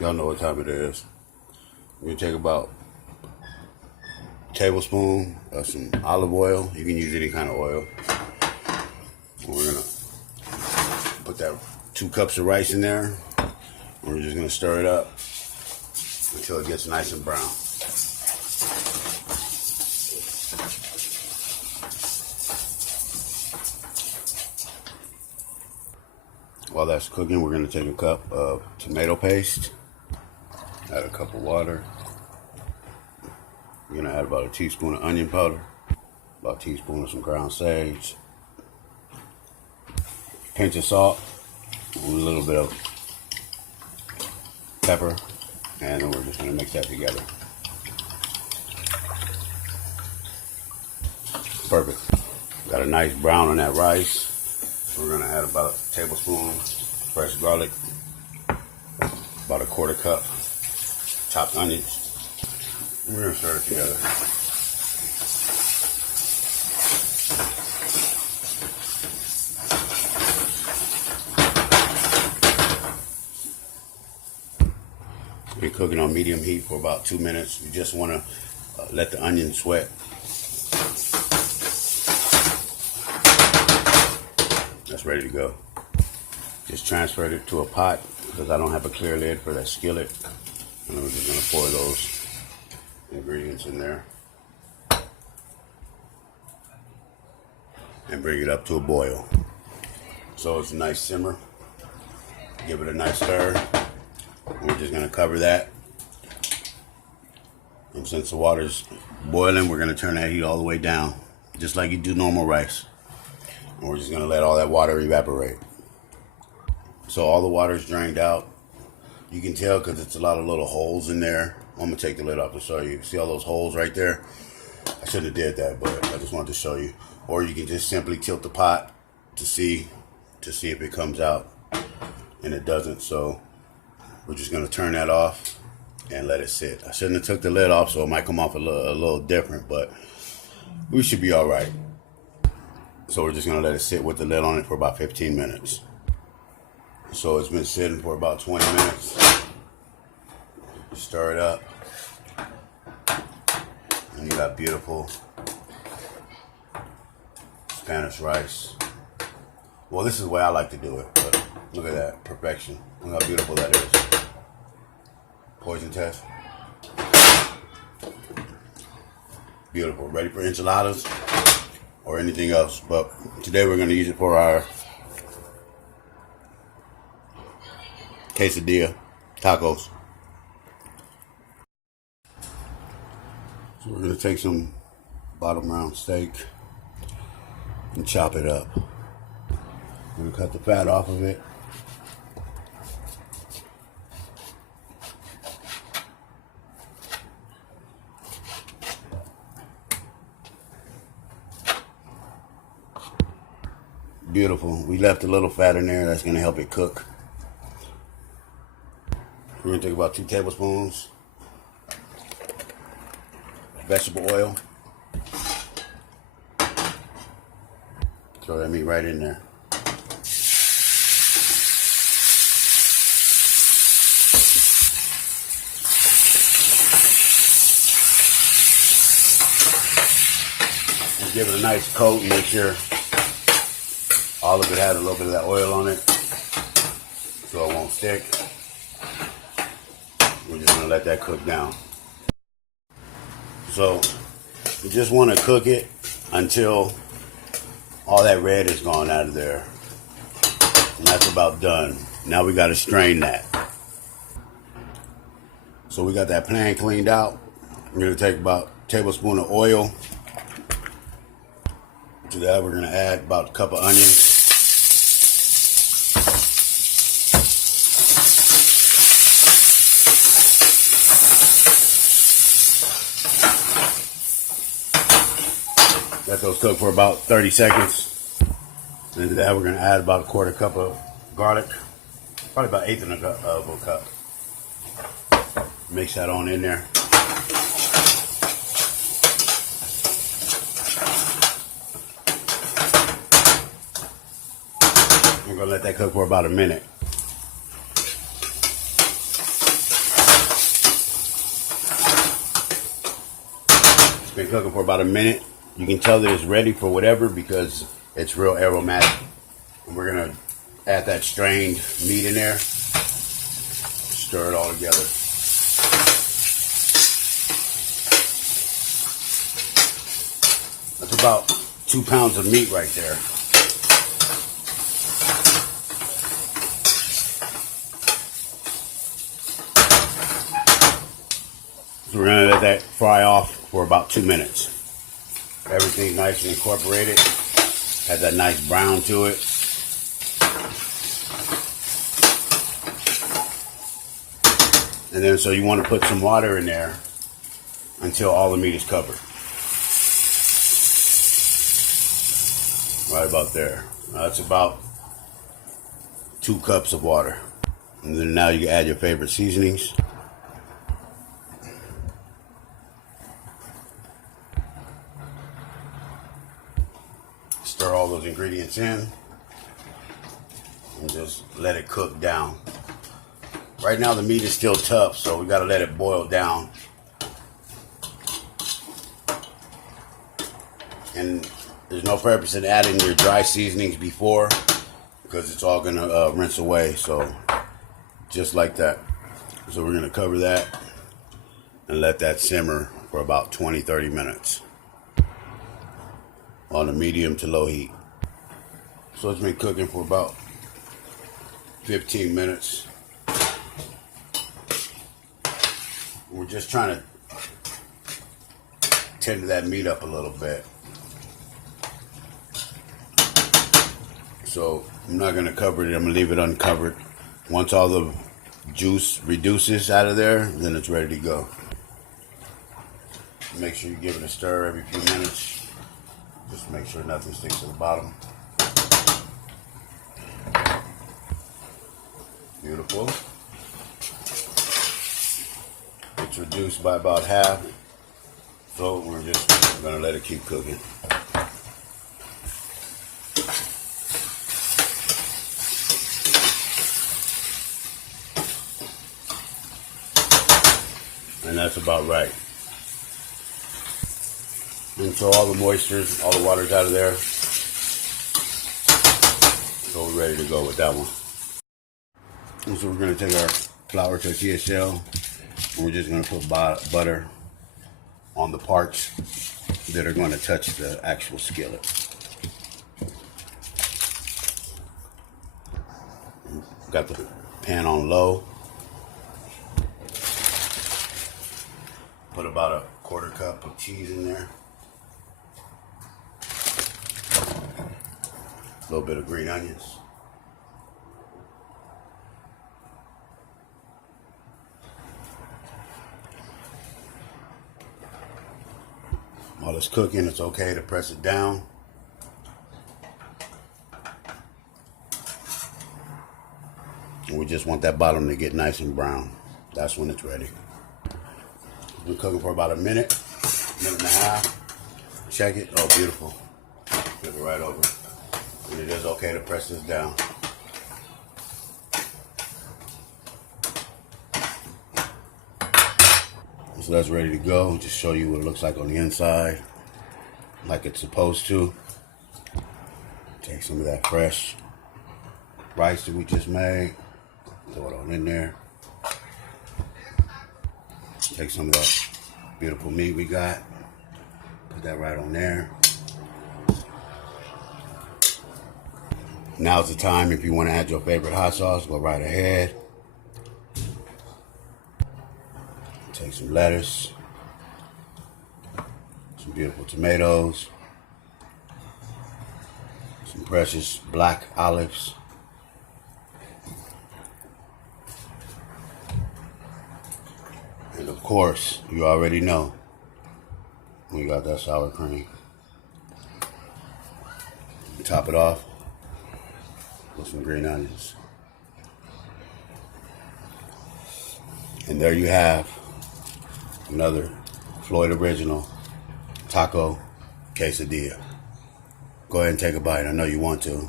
Y'all know what time it is. We're gonna take about a tablespoon of some olive oil. You can use any kind of oil. We're gonna put that 2 cups of rice in there. We're just gonna stir it up until it gets nice and brown. While that's cooking, we're gonna take a cup of tomato paste, add a cup of water. We're gonna add about a teaspoon of onion powder, about a teaspoon of some ground sage, a pinch of salt, a little bit of pepper, and then we're just gonna mix that together. Perfect. Got a nice brown on that rice. We're gonna add about a tablespoon fresh garlic, about a 1/4 cup chopped onions. We're gonna stir it together. We're cooking on medium heat for about 2 minutes. You just want to let the onion sweat. That's ready to go. Just transferred it to a pot because I don't have a clear lid for that skillet. And we're just gonna pour those ingredients in there and bring it up to a boil. So it's a nice simmer. Give it a nice stir. We're just gonna cover that. And since the water's boiling, we're gonna turn that heat all the way down, just like you do normal rice. And we're just gonna let all that water evaporate. So all the water's drained out. You can tell because it's a lot of little holes in there. I'm gonna take the lid off to show you. See all those holes right there? I shouldn't have did that, but I just wanted to show you. Or you can just simply tilt the pot to see if it comes out, and it doesn't. So we're just gonna turn that off and let it sit. I shouldn't have took the lid off, so it might come off a little different, but we should be all right. So we're just gonna let it sit with the lid on it for about 15 minutes. So it's been sitting for about 20 minutes. Stir it up. And you got beautiful Spanish rice. Well, this is the way I like to do it, but look at that, perfection. Look how beautiful that is. Poison test. Beautiful. Ready for enchiladas or anything else, but today we're gonna use it for our quesadilla tacos. So we're gonna take some bottom round steak and chop it up. We're gonna cut the fat off of it. Beautiful. We left a little fat in there. That's gonna help it cook. We're gonna take about 2 tablespoons vegetable oil. Throw that meat right in there. And give it a nice coat and make sure all of it has a little bit of that oil on it so it won't stick. We're just gonna let that cook down. So you just want to cook it until all that red is gone out of there. And that's about done. Now we got to strain that. So we got that pan cleaned out. We're going to take about a tablespoon of oil. To that we're going to add about a cup of onions. Let those cook for about 30 seconds. And to that we're going to add about a 1/4 cup of garlic. Probably about 1/8 of a cup. Mix that on in there. We're going to let that cook for about a minute. been cooking for about a minute. You can tell that it's ready for whatever because it's real aromatic. And we're gonna add that strained meat in there. Stir it all together. That's about 2 pounds of meat right there. So we're gonna let that fry off for about 2 minutes. Everything's nice and incorporated. Has that nice brown to it. And then so you want to put some water in there until all the meat is covered. Right about there. That's about 2 cups of water. And then now you can add your favorite seasonings. Stir all those ingredients in and just let it cook down. Right now the meat is still tough, so we got to let it boil down. And there's no purpose in adding your dry seasonings before because it's all going to rinse away. So just like that. So we're going to cover that and let that simmer for about 20-30 minutes on a medium to low heat. So it's been cooking for about 15 minutes. We're just trying to tender that meat up a little bit. So I'm not going to cover it. I'm going to leave it uncovered. Once all the juice reduces out of there, then it's ready to go. Make sure you give it a stir every few minutes. Just make sure nothing sticks to the bottom. Beautiful. It's reduced by about half. So we're just going to let it keep cooking. And that's about right. Until all the moisture, all the water's out of there. So we're ready to go with that one. And so we're going to take our flour tortilla shell and we're just going to put butter on the parts that are going to touch the actual skillet. Got the pan on low. Put about a 1/4 cup of cheese in there. A little bit of green onions. While it's cooking, it's okay to press it down. And we just want that bottom to get nice and brown. That's when it's ready. It's been cooking for about a minute and a half. Check it. Oh, beautiful. Flip it right over. And it is okay to press this down. So that's ready to go. Just show you what it looks like on the inside, like it's supposed to. Take some of that fresh rice that we just made, throw it on in there. Take some of that beautiful meat we got, put that right on there. Now's the time if you want to add your favorite hot sauce, go right ahead. Take some lettuce, some beautiful tomatoes, some precious black olives, and of course, you already know, we got that sour cream. Top it off with some green onions. And there you have another Floyd Original taco quesadilla. Go ahead and take a bite. I know you want to.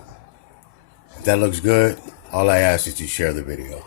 If that looks good, all I ask is you share the video.